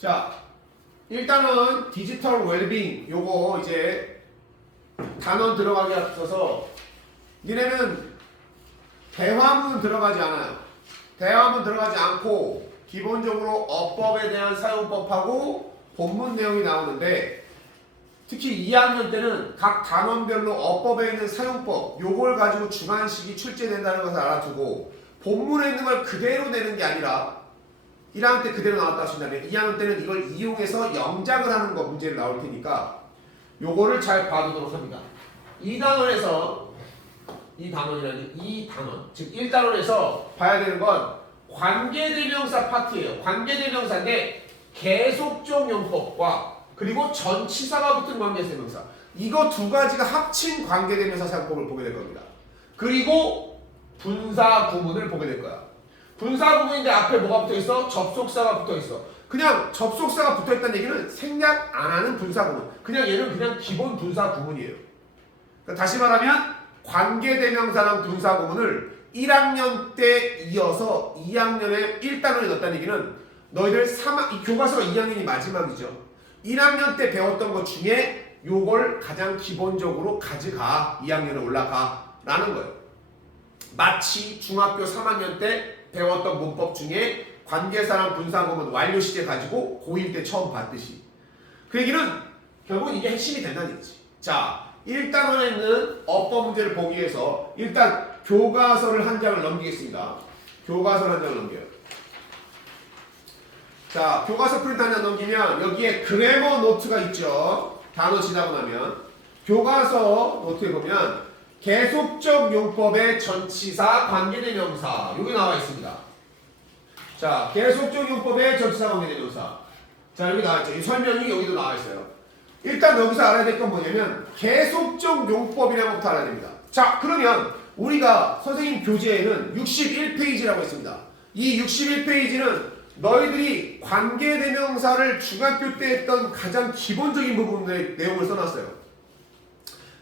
자, 일단은 디지털 웰빙 요거 이제 단원 들어가기 앞서서 니네는 대화문 들어가지 않아요. 대화문 들어가지 않고 기본적으로 어법에 대한 사용법하고 본문 내용이 나오는데 특히 2학년 때는 각 단원별로 어법에 있는 사용법 요걸 가지고 주관식이 출제된다는 것을 알아두고 본문에 있는 걸 그대로 내는 게 아니라 1학년 때 그대로 나왔다 하신다면 2학년 때는 이걸 이용해서 영작을 하는 거 문제를 나올 테니까 요거를 잘 봐두도록 합니다. 이 단원에서 이 단원 즉 1단원에서 봐야 되는 건 관계대명사 파트예요. 관계대명사인데 계속적 용법과 그리고 전치사가 붙은 관계대명사 이거 두 가지가 합친 관계대명사 사용법을 보게 될 겁니다. 그리고 분사 구문을 보게 될 거야. 분사 구문인데 앞에 뭐가 붙어 있어? 접속사가 붙어 있어. 그냥 접속사가 붙어 있다는 얘기는 생략 안 하는 분사 구문. 그냥 얘는 그냥 기본 분사 구문이에요. 그러니까 다시 말하면 관계대명사랑 분사 구문을 1학년 때 이어서 2학년에 1단원에 넣었다는 얘기는 너희들 이 교과서가 2학년이 마지막이죠. 1학년 때 배웠던 것 중에 요걸 가장 기본적으로 가져가 2학년에 올라가 라는 거예요. 마치 중학교 3학년 때 배웠던 문법 중에 관계사랑 분사구문 완료 시제 가지고 고1 때 처음 봤듯이 그 얘기는 결국 이게 핵심이 된다는 얘기지. 자, 1단원에 있는 어법 문제를 보기 위해서 일단 교과서를 한 장을 넘기겠습니다. 교과서를 한 장을 넘겨요. 자, 교과서 프린트 한 장 넘기면 여기에 그래머 노트가 있죠. 단어 지나고 나면 교과서 노트에 보면 계속적 용법의 전치사 관계대명사 여기 나와 있습니다. 자, 계속적 용법의 전치사 관계대명사 자 여기 나와 있죠. 이 설명이 여기도 나와 있어요. 일단 여기서 알아야 될 건 뭐냐면 계속적 용법이라는 것부터 알아야 됩니다. 자, 그러면 우리가 선생님 교재에는 61페이지라고 있습니다. 이 61페이지는 너희들이 관계대명사를 중학교 때 했던 가장 기본적인 부분의 내용을 써놨어요.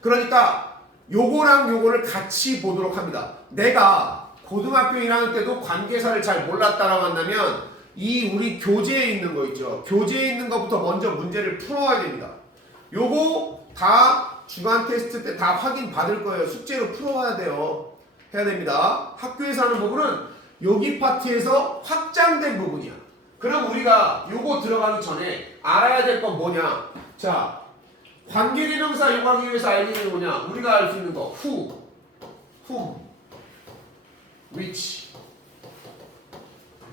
그러니까 요거랑 요거를 같이 보도록 합니다. 내가 고등학교 1학년 때도 관계사를 잘 몰랐다라고 한다면 이 우리 교재에 있는 거 있죠. 교재에 있는 것부터 먼저 문제를 풀어야 됩니다. 요거 다 주간 테스트 때 다 확인 받을 거예요. 숙제로 풀어와야 돼요. 해야 됩니다. 학교에서 하는 부분은 여기 파트에서 확장된 부분이야. 그럼 우리가 요거 들어가기 전에 알아야 될 건 뭐냐? 자, 관계대명사 이용하기 위해서 알게 되는 뭐냐? 우리가 알 수 있는 거 who, whom, which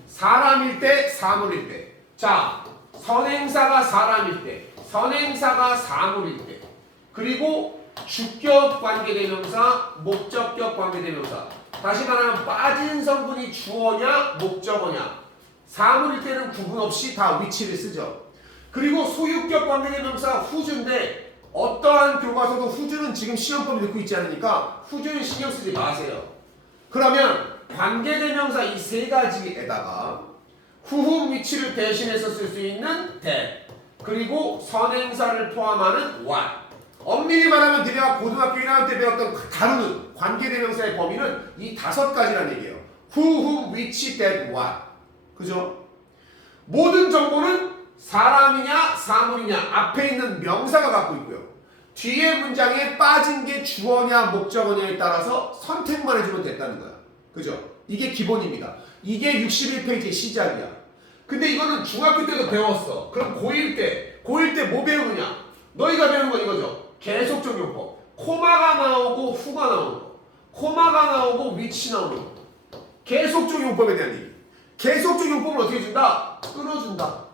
사람일 때, 사물일 때. 자, 선행사가 사람일 때, 선행사가 사물일 때, 그리고 주격 관계대명사, 목적격 관계대명사. 다시 말하면 빠진 성분이 주어냐, 목적어냐. 사물일 때는 구분 없이 다 which를 쓰죠. 그리고 소유격 관계대명사 who'인데 어떠한 교과서도 who'는 지금 시험법에 넣고 있지 않으니까 who'는 신경 쓰지 마세요. 그러면 관계대명사 이 세 가지에다가 who, whom, which를 대신해서 쓸 수 있는 that 그리고 선행사를 포함하는 what 엄밀히 말하면 내가 고등학교 1학년 때 배웠던 다루는 관계대명사의 범위는 이 5가지란 얘기예요. who, whom, which, that, what 그죠? 모든 정보는 사람이냐 사물이냐 앞에 있는 명사가 갖고 있고요. 뒤에 문장에 빠진 게 주어냐 목적어냐에 따라서 선택만 해주면 됐다는 거야. 그죠? 이게 기본입니다. 이게 61페이지의 시작이야. 근데 이거는 중학교 때도 배웠어. 그럼 고1 때 뭐 배우느냐? 너희가 배우는 건 이거죠. 계속적 용법. 코마가 나오고 후가 나오는 거. 코마가 나오고 위치 나오는 거. 계속적 용법에 대한 얘기. 계속적 용법을 어떻게 준다? 끊어준다.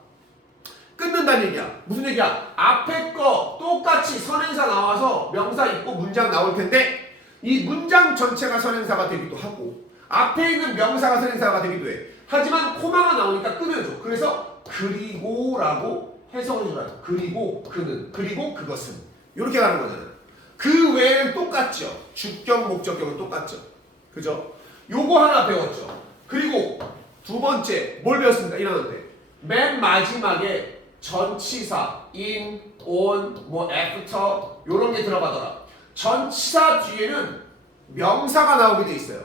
끊는다는 얘기야. 무슨 얘기야? 앞에 거 똑같이 선행사 나와서 명사 있고 문장 나올 텐데 이 문장 전체가 선행사가 되기도 하고 앞에 있는 명사가 선행사가 되기도 해. 하지만 코마가 나오니까 끊어줘. 그래서 그리고라고 해석을 해줘야 돼. 그리고 그는 그리고 그것은 이렇게 가는 거잖아요. 그 외에는 똑같죠. 주격 목적격은 똑같죠. 그죠? 요거 하나 배웠죠. 그리고 두 번째 뭘 배웠습니까? 1학년 때. 맨 마지막에 전치사 in, on, 뭐 after 요런 게 들어가더라. 전치사 뒤에는 명사가 나오게 돼 있어요.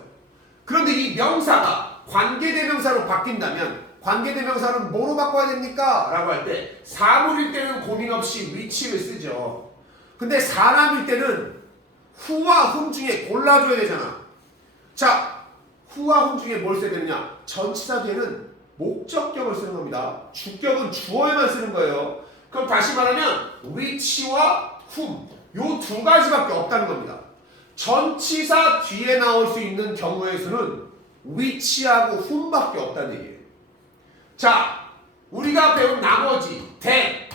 그런데 이 명사가 관계대명사로 바뀐다면 관계대명사는 뭐로 바꿔야 됩니까? 라고 할 때 사물일 때는 고민 없이 which를 쓰죠. 근데 사람일 때는 who와 whom 중에 골라줘야 되잖아. 자, who와 whom 중에 뭘 써야 되느냐? 전치사 뒤에는 목적격을 쓰는 겁니다. 주격은 주어에만 쓰는 거예요. 그럼 다시 말하면 which와 whom 요 두 가지밖에 없다는 겁니다. 전치사 뒤에 나올 수 있는 경우에서는 which하고 whom밖에 없다는 얘기예요. 자, 우리가 배운 나머지 that,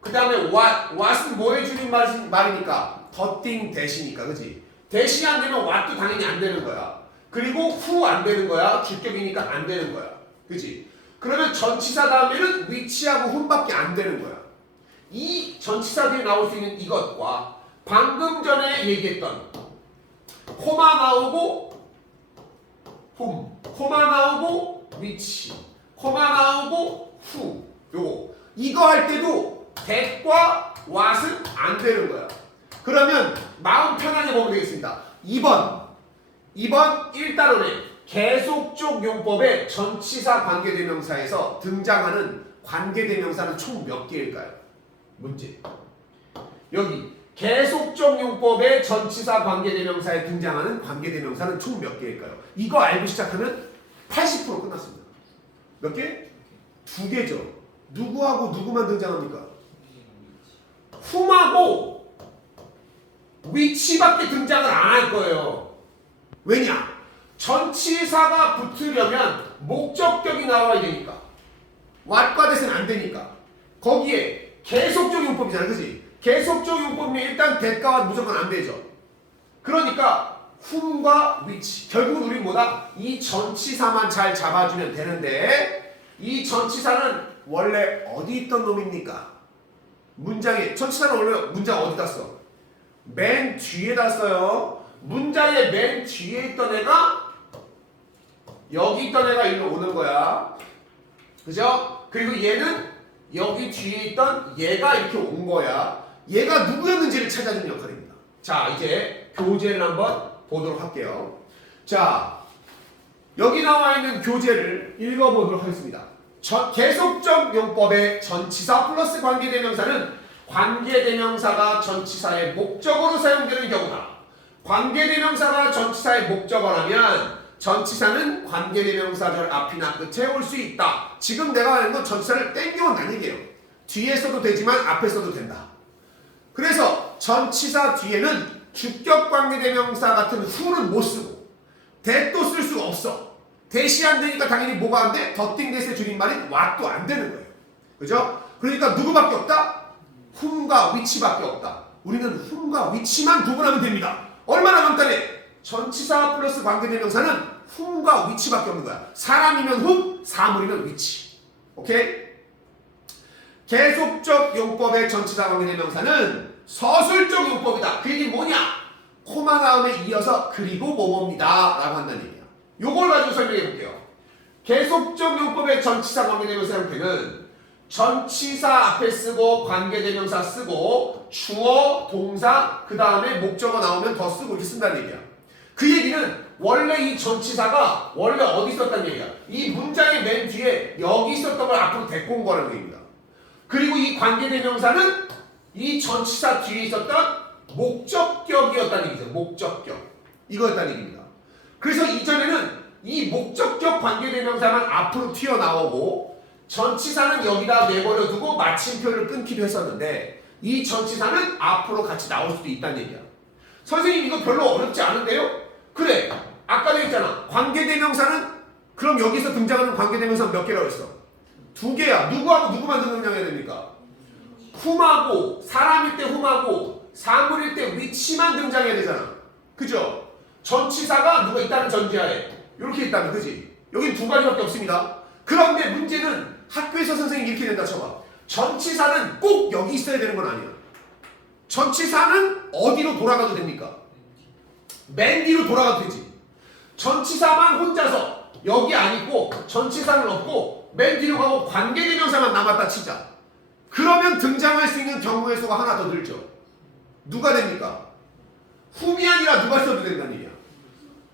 그 다음에 what은 뭐 해주는 말이니까 더띵 대시니까, 그지? 대시 안 되면 what도 당연히 안 되는 거야. 그리고 who 안 되는 거야. 주격이니까 안 되는 거야. 그지? 그러면 전치사 다음에는 which하고 whom밖에 안 되는 거야. 이 전치사 뒤에 나올 수 있는 이것과 방금 전에 얘기했던 코마 나오고 whom, 코마 나오고 which, 코마 나오고 who, 요거 이거 할 때도 that과 what은 안 되는 거야. 그러면 마음 편하게 보면 되겠습니다. 2번 1단원에 계속적 용법의 전치사 관계대명사에서 등장하는 관계대명사는 총 몇 개일까요? 문제. 여기 계속적 용법의 전치사 관계대명사에 등장하는 관계대명사는 총 몇 개일까요? 이거 알고 시작하면 80% 끝났습니다. 몇 개? 2개죠. 누구하고 누구만 등장합니까? whom하고 which밖에 등장을 안 할 거예요. 왜냐? 전치사가 붙으려면 목적격이 나와야 되니까. what과 that은 안 되니까. 거기에 계속적 용법이잖아, 그지? 계속적 용법이면 일단 that과 what 무조건 안 되죠. 그러니까 whom과 which, 결국은 우리 뭐다? 이 전치사만 잘 잡아주면 되는데 이 전치사는 원래 어디 있던 놈입니까? 문장에, 전치사는 원래 문장 어디다 써? 맨 뒤에다 써요. 문장의 맨 뒤에 있던 애가 여기 있던 애가 일로 오는 거야. 그죠? 그리고 얘는 여기 뒤에 있던 얘가 이렇게 온 거야. 얘가 누구였는지를 찾아주는 역할입니다. 자, 이제 교재를 한번 보도록 할게요. 자, 여기 나와 있는 교재를 읽어보도록 하겠습니다. 계속적 용법의 전치사 플러스 관계대명사는 관계대명사가 전치사의 목적어로 사용되는 경우다. 관계대명사가 전치사의 목적어라면 전치사는 관계대명사절 앞이나 끝에 올 수 있다. 지금 내가 하는 건 전치사를 땡겨온다는 얘기예요. 뒤에 써도 되지만 앞에 써도 된다. 그래서 전치사 뒤에는 주격 관계대명사 같은 who는 못 쓰고 that도 쓸 수가 없어. that이 안 되니까 당연히 뭐가 안 돼? 더띵 that의 줄임말인 what도 안 되는 거예요. 그죠? 그러니까 누구밖에 없다? whom과 which밖에 없다. 우리는 whom과 which만 구분하면 됩니다. 얼마나 간단해? 전치사 플러스 관계대명사는 whom과 which밖에 없는 거야. 사람이면 whom, 사물이면 which. 오케이? 계속적 용법의 전치사 관계대명사는 서술적 용법이다. 그 얘기는 뭐냐? 코마 다음에 이어서 그리고 뭐뭐입니다 라고 한다는 얘기야. 요걸 가지고 설명해 볼게요. 계속적 용법의 전치사 관계대명사 형태는 전치사 앞에 쓰고 관계대명사 쓰고 주어, 동사, 그 다음에 목적어 나오면 더 쓰고 이렇게 쓴다는 얘기야. 그 얘기는 원래 이 전치사가 원래 어디 있었다는 얘기야. 이 문장의 맨 뒤에 여기 있었던 걸 앞으로 데리고 온 거라는 얘기입니다. 그리고 이 관계대명사는 이 전치사 뒤에 있었던 목적격이었다는 얘기죠. 목적격. 이거였다는 얘기입니다. 그래서 이전에는 이 목적격 관계대명사만 앞으로 튀어나오고 전치사는 여기다 내버려 두고 마침표를 끊기도 했었는데 이 전치사는 앞으로 같이 나올 수도 있다는 얘기야. 선생님 이거 별로 어렵지 않은데요? 그래. 아까도 했잖아. 관계대명사는 그럼 여기서 등장하는 관계대명사는 몇 개라고 했어? 2개야. 누구하고 누구만 등장해야 됩니까? whom하고 사람일 때 whom하고 사물일 때 which만 등장해야 되잖아. 그죠? 전치사가 누가 있다는 전제하에 이렇게 있다면 그지? 여긴 2가지밖에 없습니다. 그런데 문제는 학교에서 선생님이 이렇게 된다 쳐봐. 전치사는 꼭 여기 있어야 되는 건 아니야. 전치사는 어디로 돌아가도 됩니까? 맨 뒤로 돌아가도 되지. 전치사만 혼자서 여기 안 있고 전치사는 없고 맨 뒤로 가고 관계대명사만 남았다 치자. 그러면 등장할 수 있는 경우의 수가 하나 더 늘죠. 누가 됩니까? whom이 아니라 누가 써도 된다는 얘기야.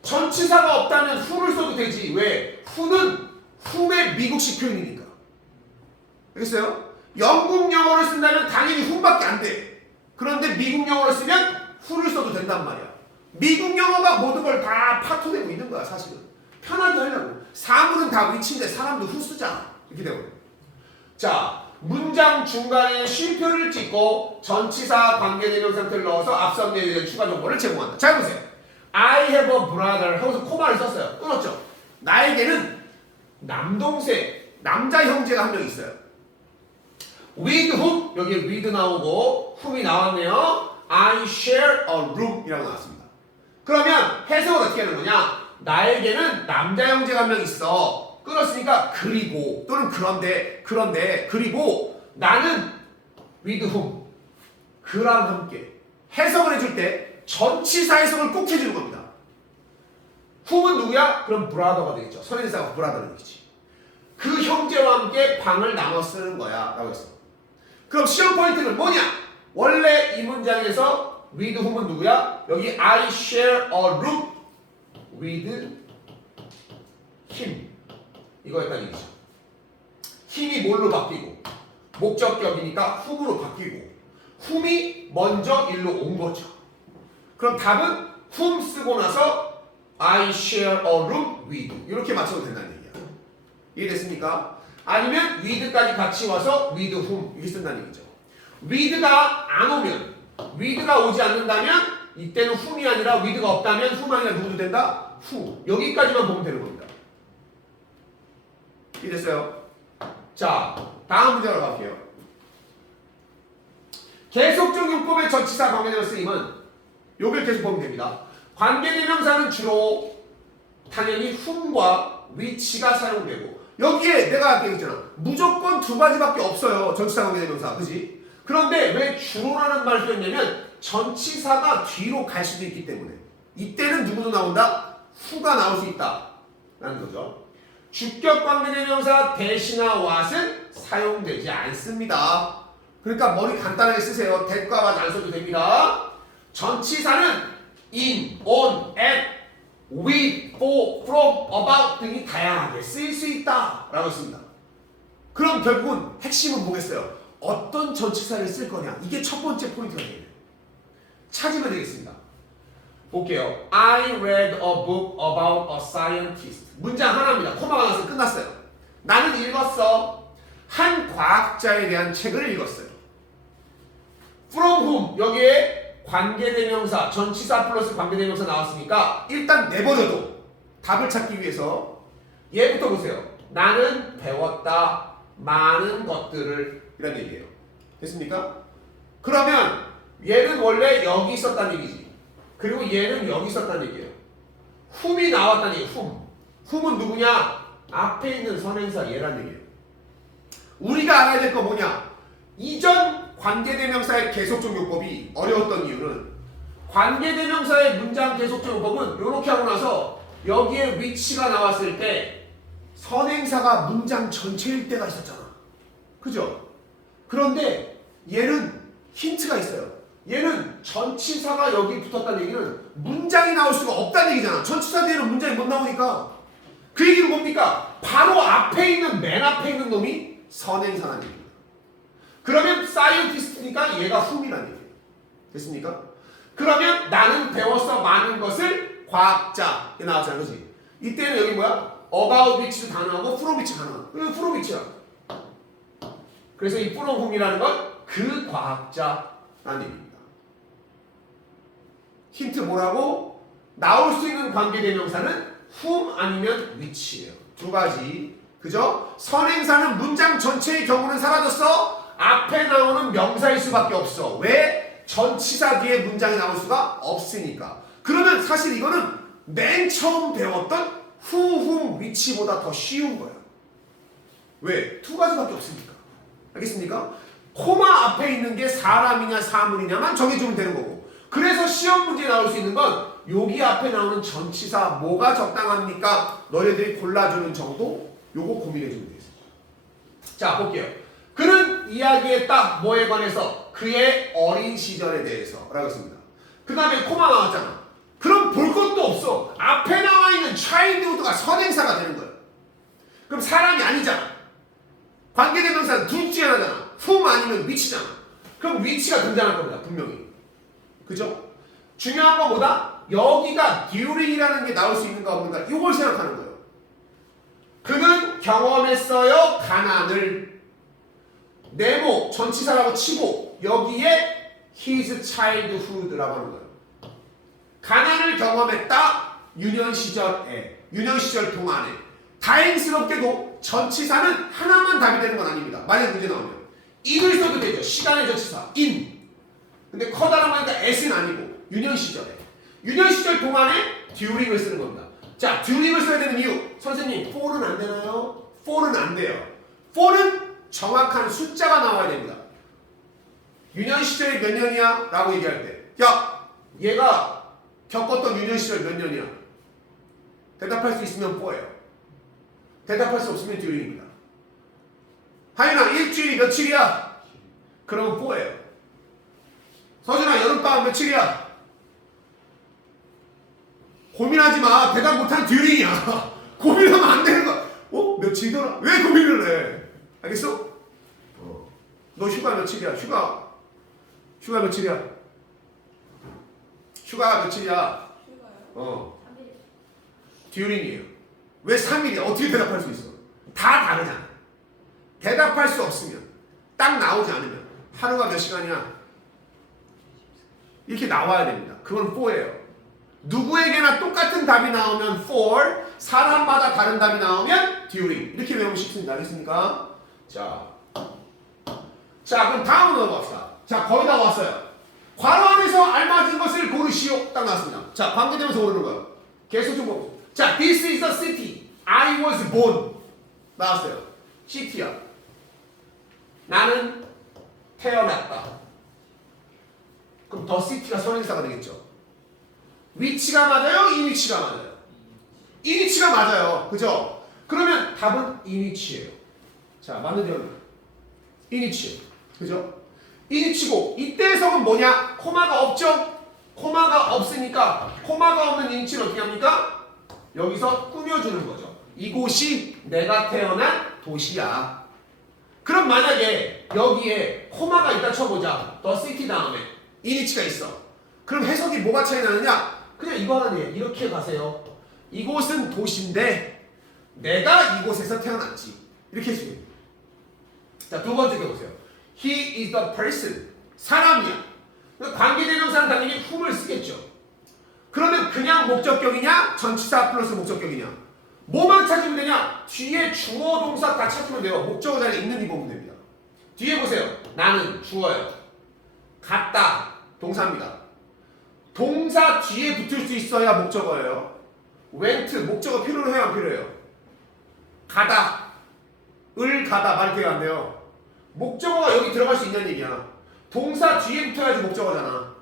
전치사가 없다면 who를 써도 되지. 왜? who는 whom의 미국식 표현이니까. 알겠어요? 영국 영어를 쓴다면 당연히 whom밖에 안 돼. 그런데 미국 영어를 쓰면 who를 써도 된단 말이야. 미국 영어가 모든 걸 다 파토내고 있는 거야 사실은. 편하게 하려고. 사물은 다 위치인데 사람도 who 쓰잖아. 이렇게 되거든. 자, 문장 중간에 쉼표를 찍고 전치사 관계대명사를 넣어서 앞선 내용에 대한 추가 정보를 제공한다. 잘 보세요. I have a brother 하고서 코마를 썼어요. 끊었죠? 나에게는 남동생, 남자 형제가 한 명 있어요. With whom, 여기 with 나오고 whom이 나왔네요. I share a room 이라고 나왔습니다. 그러면 해석을 어떻게 하는 거냐? 나에게는 남자 형제가 한 명 있어. 끊었으니까 그리고 또는 그런데 그리고 나는 with whom 그랑 함께 해석을 해줄 때 전치사 해석을 꼭 해주는 겁니다. whom은 누구야? 그럼 brother가 되겠죠. 선행사가 brother가 되겠지. 그 형제와 함께 방을 나눠 쓰는 거야 라고 했어. 그럼 시험 포인트는 뭐냐? 원래 이 문장에서 with whom은 누구야? 여기 I share a room with him 이거였다는 얘기죠. 힘이 뭘로 바뀌고 목적격이니까 whom으로 바뀌고 whom이 먼저 일로 온 거죠. 그럼 답은 whom 쓰고 나서 I share a room with 이렇게 맞춰도 된다는 얘기야. 이해됐습니까? 아니면 with까지 같이 와서 with whom 이렇게 쓴다는 얘기죠. with가 안 오면 with가 오지 않는다면 이때는 whom이 아니라 with가 없다면 whom 아니라 누구도 된다? who 여기까지만 보면 되는 겁니다. 이해됐어요? 자, 다음 문제로 갈게요. 계속적 용법의 전치사 관계대명사 쓰임은 요걸 계속 보면 됩니다. 관계대명사는 주로 당연히 whom과 which가 사용되고 여기에 내가 아까 얘기했잖아. 무조건 두 가지밖에 없어요. 전치사 관계대명사. 그지? 그런데 왜 주로라는 말을 썼냐면 전치사가 뒤로 갈 수도 있기 때문에 이때는 누구도 나온다? who가 나올 수 있다. 라는 거죠. 주격 관계대명사 대신나 what은 사용되지 않습니다. 그러니까 머리 간단하게 쓰세요. that과 what 안 써도 됩니다. 전치사는 in, on, at, with, for, from, about 등이 다양하게 쓰일 수 있다 라고 했습니다. 그럼 결국은 핵심은 뭐겠어요? 어떤 전치사를 쓸 거냐 이게 첫 번째 포인트가 되겠네요. 찾으면 되겠습니다. 볼게요. I read a book about a scientist. 문장 하나입니다. 코마가 나서 끝났어요. 나는 읽었어. 한 과학자에 대한 책을 읽었어요. From whom 여기에 관계대명사 전치사 플러스 관계대명사 나왔으니까 일단 내버려도 답을 찾기 위해서 얘부터 보세요. 나는 배웠다 많은 것들을 이런 얘기예요. 됐습니까? 그러면 얘는 원래 여기 있었다는 얘기지. 그리고 얘는 여기 있었다는 얘기예요. whom이 나왔다는 얘기예요. whom. whom은 누구냐? 앞에 있는 선행사 얘란 얘기예요. 우리가 알아야 될 거 뭐냐? 이전 관계대명사의 계속적 용법이 어려웠던 이유는 관계대명사의 문장 계속적 용법은 이렇게 하고 나서 여기에 which가 나왔을 때 선행사가 문장 전체일 때가 있었잖아. 그죠? 그런데 얘는 힌트가 있어요. 얘는 전치사가 여기 붙었다는 얘기는 문장이 나올 수가 없다는 얘기잖아. 전치사 뒤에는 문장이 못 나오니까. 그 얘기는 뭡니까? 바로 앞에 있는 맨 앞에 있는 놈이 선행사라는 얘기입니다. 그러면 사이언티스트니까 얘가 whom이라는 얘기예요. 됐습니까? 그러면 나는 배웠어 많은 것을 과학자 이 나왔잖아. 그렇지? 이때는 여기 뭐야? about which도 다 나오고 from which 다 나와. 그리고 from which야. 그래서 이 from whom이라는 건 그 과학자라는 얘기입니다. 힌트 뭐라고? 나올 수 있는 관계대명사는 whom 아니면 which예요. 두 가지. 그죠? 선행사는 문장 전체의 경우는 사라졌어. 앞에 나오는 명사일 수밖에 없어. 왜? 전치사 뒤에 문장이 나올 수가 없으니까. 그러면 사실 이거는 맨 처음 배웠던 who, whom, which보다 더 쉬운 거야. 왜? 두 가지밖에 없으니까. 알겠습니까? 코마 앞에 있는 게 사람이냐 사물이냐만 정해주면 되는 거고. 그래서 시험 문제에 나올 수 있는 건 여기 앞에 나오는 전치사 뭐가 적당합니까? 너희들이 골라주는 정도 요거 고민해주면 되겠습니다. 자 볼게요. 그는 이야기했다 뭐에 관해서? 그의 어린 시절에 대해서 라고 했습니다. 그 다음에 코마 나왔잖아. 그럼 볼 것도 없어. 앞에 나와 있는 childhood가 선행사가 되는 거예요. 그럼 사람이 아니잖아. 관계대명사는 둘 중에 하나잖아. whom 아니면 which잖아. 그럼 which가 등장할 겁니다. 분명히. 그죠? 중요한 건 뭐다? 여기가 during이라는 게 나올 수 있는가 없는가 이걸 생각하는 거예요. 그는 경험했어요. 가난을. 네모 전치사라고 치고 여기에 his childhood라고 하는 거예요. 가난을 경험했다. 유년 시절에. 유년 시절 동안에. 다행스럽게도 전치사는 하나만 답이 되는 건 아닙니다. 만약 문제 나오면 in을 써도 되죠. 시간의 전치사 in. 근데 커다란 거니까 at은 아니고 유년 시절에. 유년 시절 동안에 during을 쓰는 겁니다. 자, during을 써야 되는 이유. 선생님, for는 안 되나요? for는 안 돼요. for는 정확한 숫자가 나와야 됩니다. 유년 시절이 몇 년이야? 라고 얘기할 때, 야, 얘가 겪었던 유년 시절 몇 년이야? 대답할 수 있으면 for예요. 대답할 수 없으면 during입니다. 하윤아, 일주일이 며칠이야? 그러면 for예요. 서준아, 여름방학 며칠이야? 고민하지 마. 대답 못한 during이야. 고민하면 안 되는 거야. 며칠이더라? 왜 고민을 해? 알겠어? 너 휴가 며칠이야? 휴가 며칠이야? 휴가가 며칠이야? 휴가요? 3일. during이에요. 왜 3일이야? 어떻게 대답할 수 있어? 다 다르잖아. 대답할 수 없으면, 딱 나오지 않으면 하루가 몇 시간이야? 이렇게 나와야 됩니다. 그건 for예요. 누구에게나 똑같은 답이 나오면 for, 사람마다 다른 답이 나오면 during. 이렇게 외우면 쉽습니다. 알겠습니까? 자, 그럼 다음으로 넘어갑시다. 자, 거의 다 왔어요. 괄호 안에서 알맞은 것을 고르시오. 딱 나왔습니다. 자, 관계되면서 고르는 거예요. 계속 좀 보고. 자, this is a city. I was born. 나왔어요. city야. 나는 태어났다. 그럼 the city가 선행사가 되겠죠. 위치가 맞아요? 이 위치가 맞아요? 이 위치가 맞아요. 그죠? 그러면 답은 이 위치예요. 자, 맞는 대로 이 위치. 그죠? 이 위치고 이때 해석은 뭐냐? 코마가 없죠? 코마가 없으니까 코마가 없는 이 위치를 어떻게 합니까? 여기서 꾸며주는 거죠. 이곳이 내가 태어난 도시야. 그럼 만약에 여기에 코마가 있다 쳐보자. The city 다음에 이 위치가 있어. 그럼 해석이 뭐가 차이 나느냐? 그냥 이거 하나네요. 이렇게 가세요. 이곳은 도시인데 내가 이곳에서 태어났지. 이렇게 해주세요. 자, 두 번째 게 보세요. He is the person. 사람이야. 관계대명사는 당연히 whom을 쓰겠죠. 그러면 그냥 목적격이냐? 전치사 플러스 목적격이냐? 뭐만 찾으면 되냐? 뒤에 주어 동사 다 찾으면 돼요. 목적어 자리에 있는 이 보면 됩니다. 뒤에 보세요. 나는 주어예요. 갔다 동사입니다. 동사 뒤에 붙을 수 있어야 목적어예요. went 목적어 필요로 해요, 안 필요해요? 가다 을 가다 말이 되게 안 돼요. 목적어가 여기 들어갈 수 있는 얘기야. 동사 뒤에 붙어야지 목적어잖아.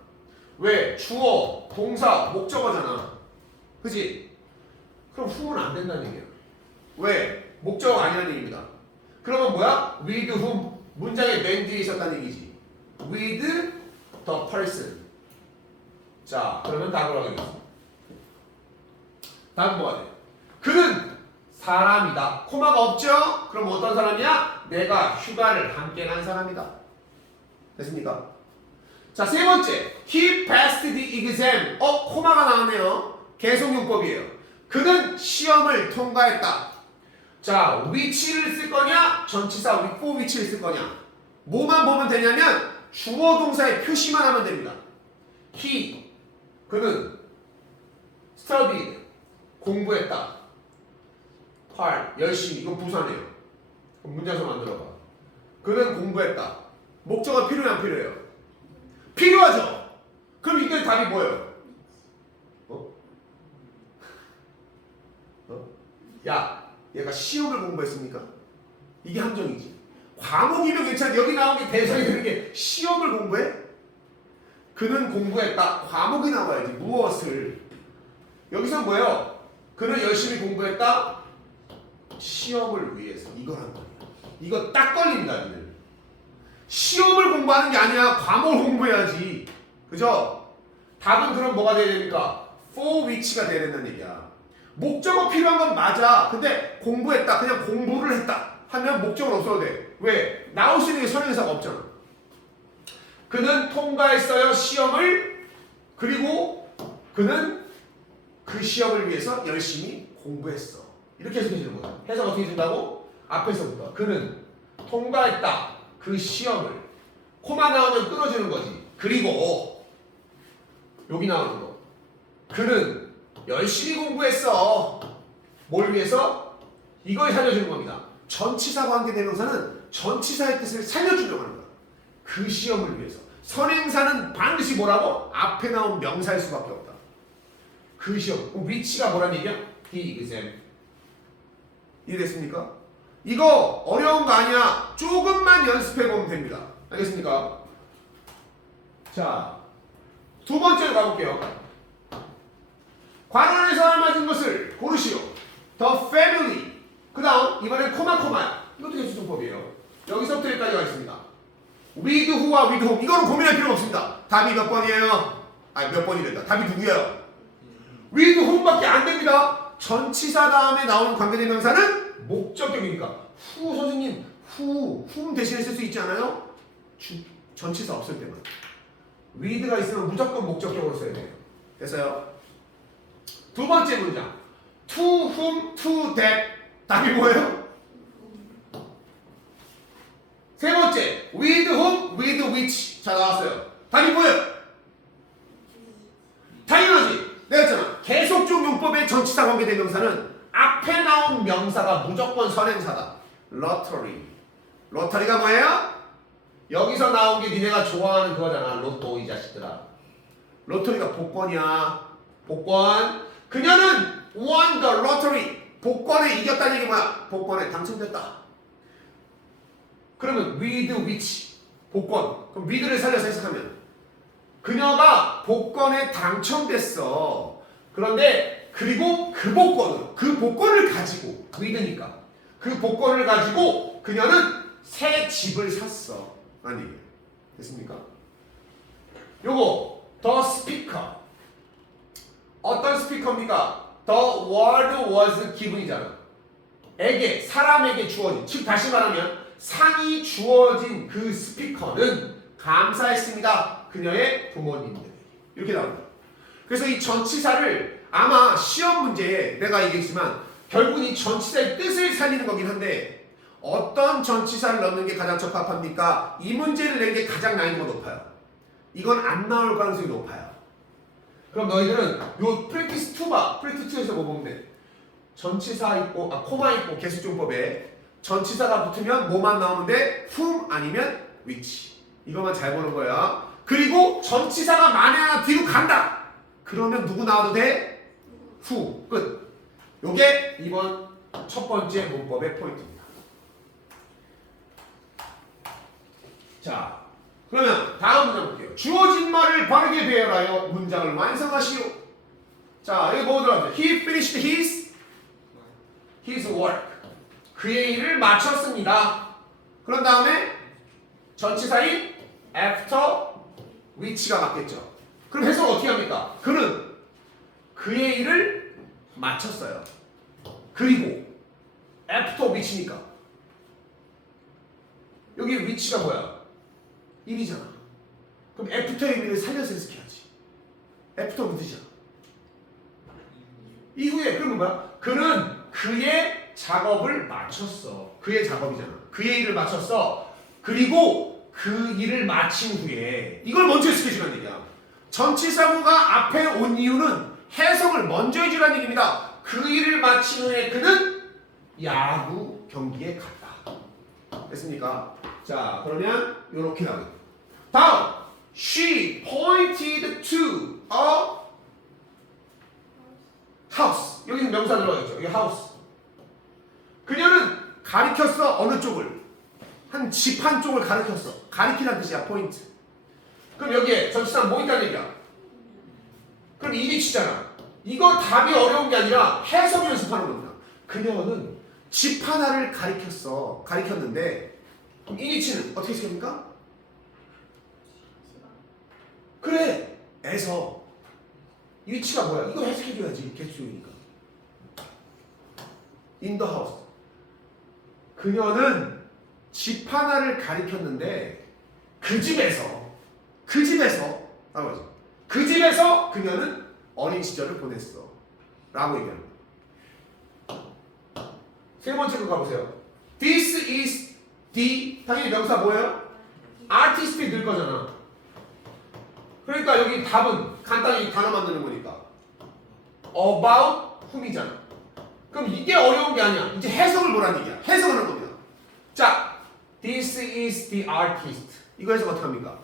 왜? 주어, 동사, 목적어잖아. 그치? 그럼 whom은 안 된다는 얘기야. 왜? 목적어가 아니라는 얘기입니다. 그러면 뭐야? with whom 문장에 맨 뒤에 있었다는 얘기지. with the person. 자, 그러면 답을 하게 되겠습니다. 답은 뭐가 돼? 그는 사람이다. 코마가 없죠? 그럼 어떤 사람이야? 내가 휴가를 함께 간 사람이다. 됐습니까? 자, 세 번째. He passed the exam. 코마가 나왔네요. 계속용법이에요. 그는 시험을 통과했다. 자, which를 쓸 거냐? 전치사 for which를 쓸 거냐? 뭐만 보면 되냐면 주어 동사의 표시만 하면 됩니다. He 그는 studied 공부했다. 8 열심히 이건 부사네요. 문장서 만들어봐. 그는 공부했다. 목적어 필요해 안 필요해요? 필요하죠. 그럼 이때 답이 뭐예요? 야, 얘가 시험을 공부했습니까? 이게 함정이지. 과목이면 괜찮아. 여기 나온 게 대상이 되는 게 시험을 공부해? 그는 공부했다. 과목이 나와야지. 무엇을? 여기서 뭐예요? 그는 열심히 공부했다. 시험을 위해서. 이걸 한 거예요. 이거 딱 걸립니다. 니들. 시험을 공부하는 게 아니야. 과목을 공부해야지. 그죠? 답은 그럼 뭐가 돼야 됩니까? for which가 돼야 된다는 얘기야. 목적어 필요한 건 맞아. 근데 공부했다. 그냥 공부를 했다. 하면 목적은 없어도 돼. 왜? 나올 수 있는 게 선행사가 없잖아. 그는 통과했어요. 시험을. 그리고 그는 그 시험을 위해서 열심히 공부했어. 이렇게 해석해 주는 거야. 해석 어떻게 준다고? 앞에서부터. 그는 통과했다. 그 시험을. 코마 나오면 끊어지는 거지. 그리고 여기 나오는 거. 그는 열심히 공부했어. 뭘 위해서? 이걸 살려주는 겁니다. 전치사 관계대명사는 전치사의 뜻을 살려주려고 하는 거야. 그 시험을 위해서. 선행사는 반드시 뭐라고? 앞에 나온 명사일 수밖에 없다. 그 시험. 그럼 위치가 뭐란 얘기야? The exam. 이해됐습니까? 이거 어려운 거 아니야. 조금만 연습해보면 됩니다. 알겠습니까? 자, 두 번째로 가볼게요. 관원에서 알맞은 것을 고르시오. The family. 그 다음 이번엔 코마코마야. 이것도 개수정법이에요. 여기서부터 여기까지가 있습니다. with who와 with whom. 이거는 고민할 필요가 없습니다. 답이 몇 번이에요? 아니 몇 번이 된다. 답이 누구예요? with whom밖에 안 됩니다. 전치사 다음에 나오는 관계대명사는 목적격이니까. who 선생님 whom 대신에 쓸 수 있지 않아요? 전치사 없을 때만. with가 있으면 무조건 목적격으로 써야 돼요. 됐어요? 두 번째 문장. to whom, to that. 답이 뭐예요? 세 번째. with whom, with which. 자, 나왔어요. 답이 뭐예요? 당연하지. 내가 했잖아. 계속적 용법의 전치사 관계대명사는 앞에 나온 명사가 무조건 선행사다. lottery. 로터리가 뭐예요? 여기서 나온 게 니네가 좋아하는 그거잖아. 로또 이 자식들아. 로터리가 복권이야. 복권. 그녀는 won the lottery. 복권에 이겼다는 얘기 뭐야? 복권에 당첨됐다. 그러면 with which. 복권. 그럼 with를 살려서 해석하면 그녀가 복권에 당첨됐어. 그런데 그리고 그 복권을 가지고 with니까 그 복권을 가지고 그녀는 새 집을 샀어. 아니 됐습니까? 요거 the speaker. 어떤 스피커입니까? The word was given이잖아. 사람에게 주어진. 즉 다시 말하면 상이 주어진 그 스피커는 감사했습니다. 그녀의 부모님들. 이렇게 나옵니다. 그래서 이 전치사를 아마 시험 문제에 내가 얘기했지만 결국은 이 전치사의 뜻을 살리는 거긴 한데 어떤 전치사를 넣는 게 가장 적합합니까? 이 문제를 내는 게 가장 난이도가 높아요. 이건 안 나올 가능성이 높아요. 그럼 너희들은 요 프랙티스 2 봐. 프랙티스 2에서 뭐 보면 돼? 전치사 있고 코마 있고 개수종법에 전치사가 붙으면 뭐만 나오면 돼? whom 아니면 which. 이것만 잘 보는 거야. 그리고 전치사가 만에 하나 뒤로 간다. 그러면 누구 나와도 돼? who. 끝. 요게 이번 첫 번째 문법의 포인트입니다. 자, 그러면 다음 문장 볼게요. 주어진 말을 바르게 배열하여 문장을 완성하시오. 자, 여기 뭐 들어가죠? He finished his work. 그의 일을 마쳤습니다. 그런 다음에 전치사인 after which가 맞겠죠. 그럼 해석 어떻게 합니까? 그는 그의 일을 마쳤어요. 그리고 after which니까 여기 which가 뭐야? 일이잖아. 그럼 after의 의미를 살려서 해석해야지. after with잖아. 이후에 그러면 뭐야? 그는 그의 작업을 마쳤어. 그의 작업이잖아. 그의 일을 마쳤어. 그리고 그 일을 마친 후에 이걸 먼저 해석해주라는 얘기야. 전치사구가 앞에 온 이유는 해석을 먼저 해주라는 얘기입니다. 그 일을 마친 후에 그는 야구 경기에 갔다. 됐습니까? 자, 그러면 이렇게 나오겠다. 다음, she pointed to a house. 여기는 명사 들어가겠죠. 여기 house. 그녀는 가리켰어. 어느 쪽을? 한 집 한 쪽을 가리켰어. 가리키라는 뜻이야. 포인트. 그럼 여기에 전치사는 뭐 있다는 얘기야? 그럼 이 위치잖아. 이거 답이 어려운 게 아니라 해석 연습하는 겁니다. 그녀는 집 하나를 가리켰어. 가리켰는데 그럼 이 위치는 어떻게 생깁니까? 그래. 에서 이 위치가 뭐야? 이거 해석해줘야지. 개수이니까. in the house. 그녀는 집 하나를 가리켰는데 그 집에서 라고 하죠. 그 집에서 그녀는 어린 시절을 보냈어 라고 얘기합니다. 세 번째 거 가보세요. This is the 당연히 명사 뭐예요? artist이 늘 거잖아. 그러니까 여기 답은 간단히 단어 만드는 거니까 about whom이잖아. 그럼 이게 어려운 게 아니야. 이제 해석을 보라는 얘기야. 해석을 하는 겁니다. 자, this is the artist. 이거 해석 어떻게 합니까?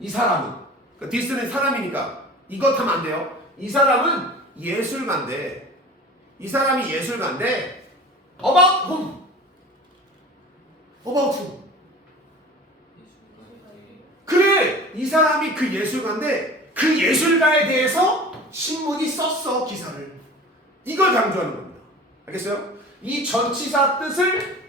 이 사람은 그러니까 this는 사람이니까 이것 하면 안 돼요. 이 사람은 예술가인데 이 사람이 예술가인데 about whom? about whom? 그래! 이 사람이 그 예술가인데 그 예술가에 대해서 신문이 썼어 기사를. 이걸 강조하는 겁니다. 알겠어요? 이 전치사 뜻을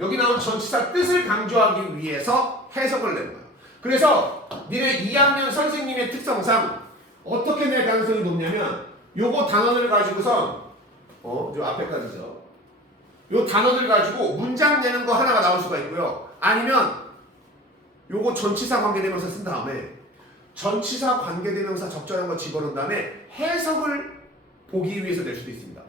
여기 나온 전치사 뜻을 강조하기 위해서 해석을 낸 거야. 그래서 니네 2학년 선생님의 특성상 어떻게 낼 가능성이 높냐면 요거 단어를 가지고선 요 앞에까지죠. 요 단어를 가지고 문장 내는 거 하나가 나올 수가 있고요. 아니면 요거 전치사 관계대명사 쓴 다음에 전치사 관계대명사 적절한 거 집어넣은 다음에 해석을 보기 위해서 낼 수도 있습니다.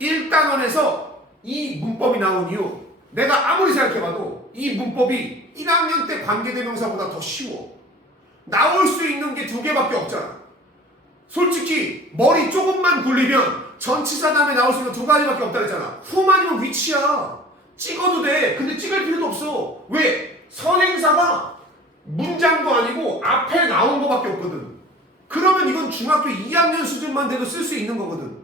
1단원에서 이 문법이 나온 이유 내가 아무리 생각해봐도 이 문법이 1학년 때 관계대명사보다 더 쉬워. 나올 수 있는 게 2개밖에 없잖아. 솔직히 머리 조금만 굴리면 전치사 다음에 나올 수 있는 2가지밖에 없다 그랬잖아. whom 아니면 which야. 찍어도 돼. 근데 찍을 필요도 없어. 왜? 선행사가 문장도 아니고 앞에 나온 거밖에 없거든. 그러면 이건 중학교 2학년 수준만 돼도 쓸 수 있는 거거든.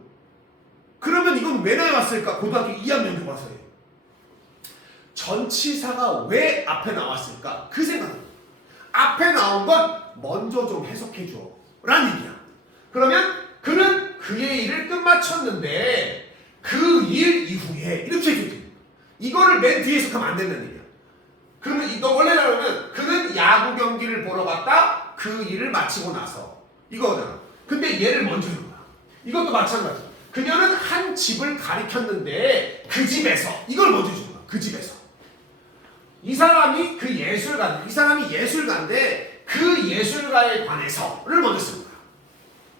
그러면 이건 왜 나왔을까? 고등학교 2학년 교과서에. 전치사가 왜 앞에 나왔을까? 그 생각은. 앞에 나온 건 먼저 좀 해석해줘 라는 얘기야. 그러면 그는 그의 일을 끝마쳤는데 그 일 이후에 이렇게 해주지. 이거를 맨 뒤에 해석하면 안 된다는 얘기야. 그러면 너 원래 나오면 그는 야구 경기를 보러 갔다 그 일을 마치고 나서 이거잖아. 근데 얘를 먼저 해준 거야. 이것도 마찬가지. 그녀는 한 집을 가리켰는데 그 집에서 이걸 먼저 해준 거야. 그 집에서. 이 사람이 그 예술가, 이 사람이 예술가인데 그 예술가에 관해서를 먼저 쓰는 거야.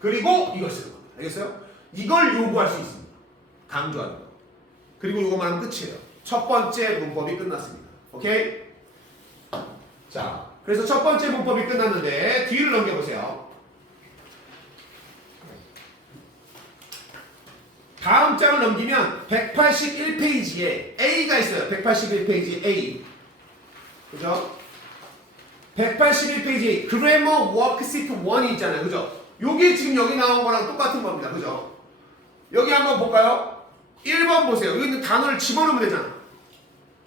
그리고 이걸 쓰는 겁니다. 알겠어요? 이걸 요구할 수 있습니다. 강조하는 거. 그리고 이거만 하면 끝이에요. 첫 번째 문법이 끝났습니다. 오케이? 자, 그래서 첫 번째 문법이 끝났는데 뒤를 넘겨보세요. 다음 장을 넘기면 181페이지에 A가 있어요. 181페이지 A. 그죠? 181페이지 Grammar Worksheet 1이 있잖아요. 그죠? 요게 지금 여기 나온 거랑 똑같은 겁니다. 그죠? 여기 한번 볼까요? 1번 보세요. 여기 있는 단어를 집어넣으면 되잖아.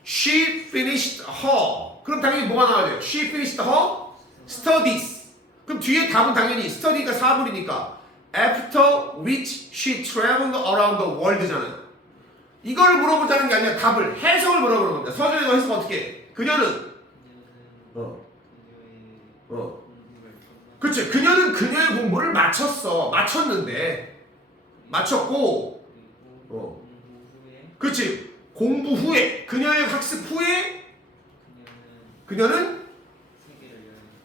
She finished her. 그럼 당연히 뭐가 나와야 돼요? She finished her studies. 그럼 뒤에 답은 당연히 study가 사물이니까 after which she traveled around the world잖아요. 이걸 물어보자는 게 아니라 답을 해석을 물어보는 겁니다. 서준이가 해석 어떻게 해? 그녀는 그치. 그녀는 그녀의 공부를 마쳤는데 마쳤고 그치. 공부 후에 그녀의 학습 후에 그녀는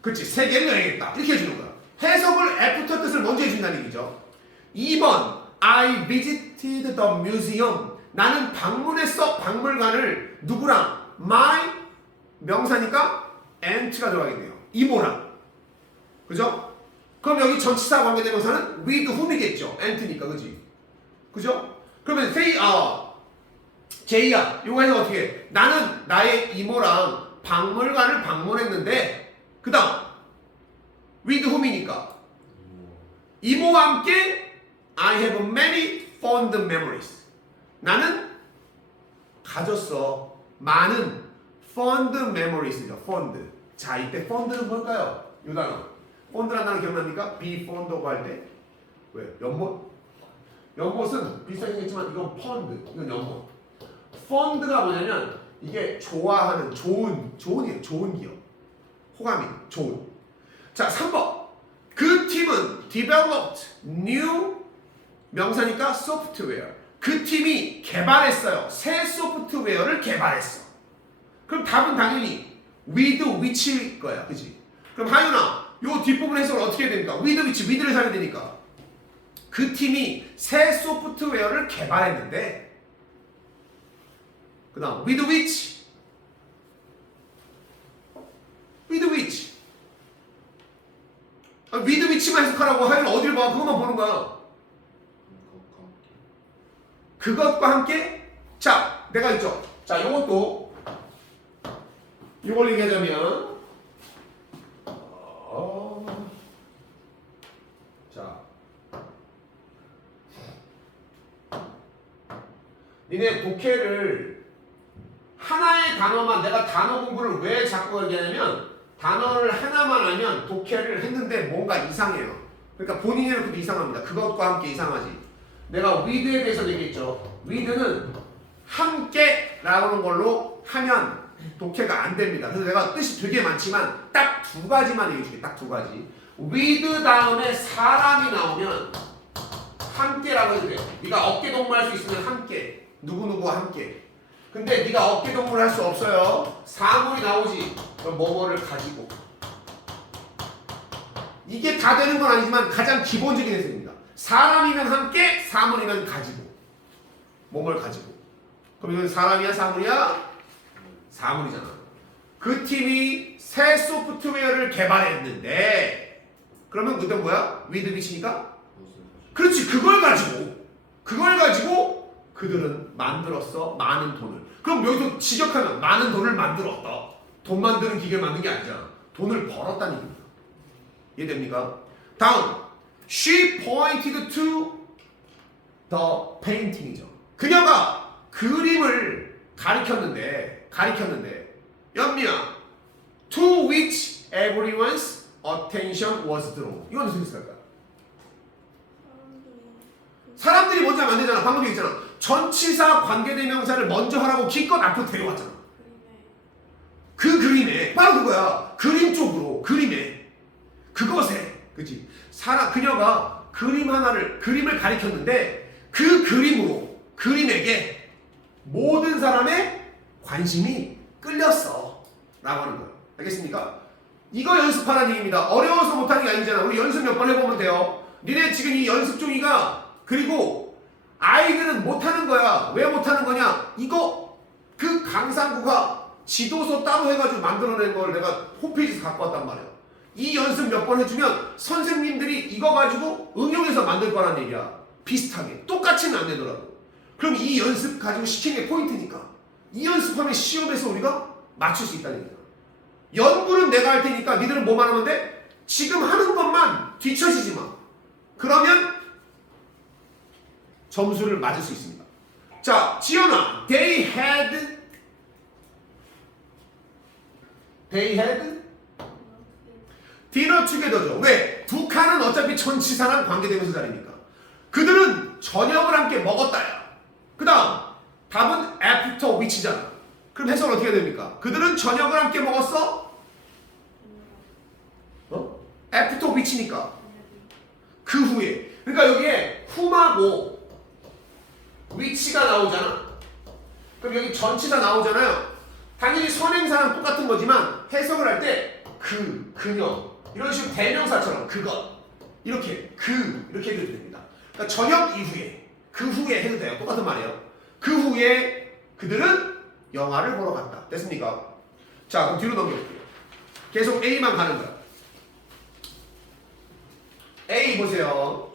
그치. 세계를 여행했다. 이렇게 해주는 거야. 해석을 after 뜻을 먼저 해준다는 얘기죠. 2번 I visited the museum. 나는 방문했어. 박물관을 누구랑? my 명사니까 aunt가 들어가겠네요. 이모랑. 그죠? 그럼 여기 전치사 관계대명사는 with whom이겠죠. aunt니까. 그지? 그죠? 그러면 say 제이야. 이거 해서 어떻게 해? 나는 나의 이모랑 박물관을 방문했는데 그 다음 with whom이니까 이모와 함께 I have many fond memories. 나는 가졌어 많은 fond memories죠. fond. 자, 이때 fond는 뭘까요? 이 단어. fond라는 단어 기억납니까? be fond of 할 때. 왜? 연못? 연못은 비슷하게 생겼지만 이건 fond. 이건 연못. fond가 뭐냐면 이게 좋아하는 좋은이에요. 좋은 기억. 호감이 좋은. 자, 3번. 그 팀은 developed new 명사니까 소프트웨어. 그 팀이 개발했어요. 새 소프트웨어를 개발했어. 그럼 답은 당연히 with which일 거야. 그치? 그럼 하윤아, 요 뒷부분 해석을 어떻게 해야 됩니까? with which, with를 살려야 되니까. 그 팀이 새 소프트웨어를 개발했는데, 그 다음 with which, with which. with which만 해석하라고. 하윤아 어딜 봐? 그것만 보는 거야. 그것과 함께. 자, 내가 있죠. 자, 요것도 이걸 얘기하자면 자, 니네 독해를 하나의 단어만, 내가 단어 공부를 왜 자꾸 얘기하냐면 단어를 하나만 알면 독해를 했는데 뭔가 이상해요. 그러니까 본인이 그것도 이상합니다. 그것과 함께 이상하지. 내가 with에 대해서 얘기했죠. with는 함께라는 걸로 하면 독해가 안 됩니다. 그래서 내가 뜻이 되게 많지만 딱 두 가지만 얘기해 줄게. 딱 두 가지. with 다음에 사람이 나오면 함께라고 해도 돼요. 네가 어깨 동무할 수 있으면 함께. 누구누구와 함께. 근데 네가 어깨 동무를 할 수 없어요. 사물이 나오지. 그럼 뭐뭐를 가지고. 이게 다 되는 건 아니지만 가장 기본적인 해석입니다. 사람이면 함께, 사물이면 가지고. 뭐뭘 가지고. 그럼 이건 사람이야, 사물이야? 사물이잖아. 그 팀이 새 소프트웨어를 개발했는데, 그러면 그때 뭐야? with which니까? 그렇지, 그걸 가지고 그들은 만들었어. 많은 돈을. 그럼 여기서 직역하면 많은 돈을 만들었다. 돈 만드는 기계를 만든 게 아니잖아. 돈을 벌었다는 얘기입니다. 이해됩니까? 다음. She pointed to the painting이죠. 그녀가 그림을 가리켰는데 연미야, to which everyone's attention was drawn. 이건 무슨 뜻일까요? 사람들이 먼저 하면 안 되잖아. 방금 얘기했잖아. 전치사 관계대명사를 먼저 하라고 기껏 앞으로 데려왔잖아. 그 그림에 바로 그거야. 그림 쪽으로, 그림에, 그것에, 그치? 그녀가 그림을 가리켰는데 그 그림으로, 그림에게 모든 사람의 관심이 끌렸어 라고 하는 거예요. 알겠습니까? 이거 연습하라는 얘기입니다. 어려워서 못하는 게 아니잖아. 우리 연습 몇 번 해보면 돼요. 니네 지금 이 연습 종이가, 그리고 아이들은 못하는 거야. 왜 못하는 거냐? 이거 그 강상구가 지도서 따로 해가지고 만들어낸 걸 내가 홈페이지에서 갖고 왔단 말이야. 이 연습 몇 번 해주면 선생님들이 이거 가지고 응용해서 만들 거란 얘기야. 비슷하게. 똑같이는 안 되더라고. 그럼 이 연습 가지고 시키는 게 포인트니까. 이 연습하면 시험에서 우리가 맞출 수 있다는 얘기야. 연구는 내가 할 테니까 니들은 뭐만 하면 돼? 지금 하는 것만 뒤처지지 마. 그러면 점수를 맞을 수 있습니다. 자, 지연아. They had dinner together죠. 왜? 두 칸은 어차피 전치사랑 관계되면서 자리니까. 그들은 저녁을 함께 먹었다야. 그 다음 답은 after which잖아. 그럼 해석은 어떻게 됩니까? 그들은 저녁을 함께 먹었어? after which니까 그 후에. 그러니까 여기에 whom하고 which가 나오잖아. 그럼 여기 전치사 나오잖아요. 당연히 선행사랑 똑같은 거지만 해석을 할 때 그녀 이런 식으로 대명사처럼 그것 이렇게 이렇게 해도 됩니다. 그러니까 저녁 이후에, 그 후에 해도 돼요. 똑같은 말이에요. 그 후에 그들은 영화를 보러 갔다. 됐습니까? 자, 그럼 뒤로 넘겨볼게요. 계속 A만 가는 거야. A 보세요.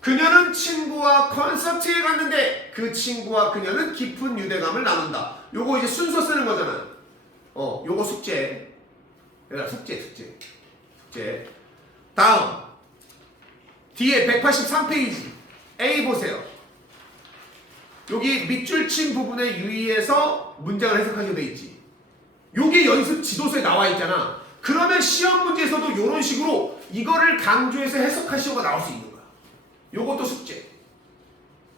그녀는 친구와 콘서트에 갔는데 그 친구와 그녀는 깊은 유대감을 나눈다. 요거 이제 순서 쓰는 거잖아. 요거 숙제. 숙제. 다음. 뒤에 183페이지. A 보세요. 여기 밑줄 친 부분에 유의해서 문장을 해석하게 돼 있지. 요게 연습 지도서에 나와 있잖아. 그러면 시험 문제에서도 이런 식으로 이거를 강조해서 해석하시오가 나올 수 있는 거야. 요것도 숙제.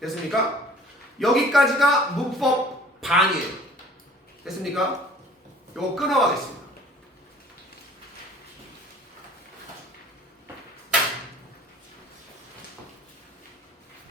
됐습니까? 여기까지가 문법 반이에요. 됐습니까? 요거 끊어가겠습니다.